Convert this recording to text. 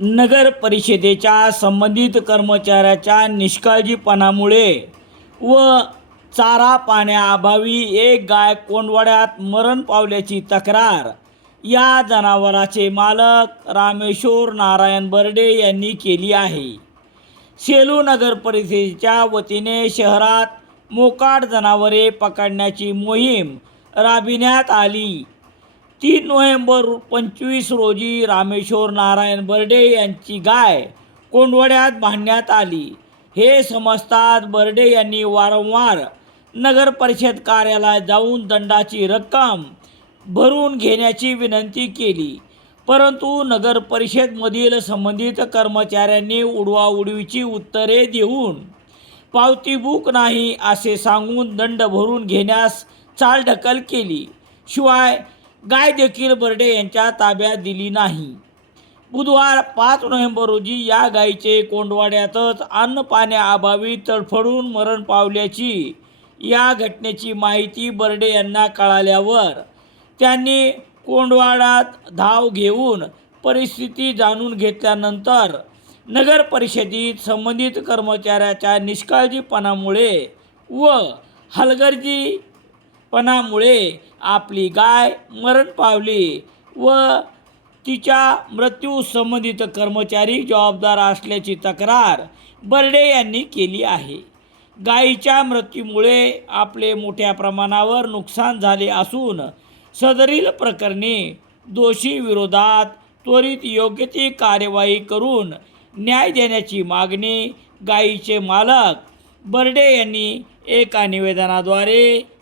नगर परिषदेच्या संबंधित कर्मचाऱ्याच्या निष्काळजीपणामुळे व चारा पाण्याअभावी एक गाय कोंडवाड्यात मरण पावल्याची तक्रार या जनावराचे मालक रामेश्वर नारायण बर्डे यांनी केली आहे. सेलू नगर परिषदेच्या वतीने शहरात मोकाट जनावरे पकडण्याची मोहीम राबविण्यात आली. तीन नोव्हेंबर पंचवीस रोजी रामेश्वर नारायण बर्डे यांची गाय कोंडवड्यात बांधण्यात आली. हे समजतात बर्डे यांनी वारंवार नगर परिषद कार्यालयात जाऊन दंडाची रक्कम भरून घेण्याची विनंती केली. परंतु नगर परिषदमधील संबंधित कर्मचाऱ्यांनी उडवाउडवीची उत्तरे देऊन पावती बुक नाही असे सांगून दंड भरून घेण्यास चालढकल केली. शिवाय गाय देखील बर्डे यांच्या ताब्यात दिली नाही. बुधवार पाच नोव्हेंबर रोजी या गायीचे कोंडवाड्यातच अन्न पाण्याअभावी तडफडून मरण पावल्याची या घटनेची माहिती बर्डे यांना कळाल्यावर त्यांनी कोंडवाडात धाव घेऊन परिस्थिती जाणून घेतल्यानंतर नगर परिषदेत संबंधित कर्मचाऱ्याच्या निष्काळजीपणामुळे व हलगर्जी पणामुळे आपली गाय मरण पावली व तिच्या मृत्यू संबंधित कर्मचारी जबाबदार असल्याची तक्रार बर्डे यांनी केली आहे. गायीच्या मृत्यूमुळे आपले मोठ्या प्रमाणावर नुकसान झाले असून सदरील प्रकरणी दोषी विरोधात त्वरित योग्य ती कार्यवाही करून न्याय देण्याची मागणी गायीचे मालक बर्डे यांनी एका निवेदनाद्वारे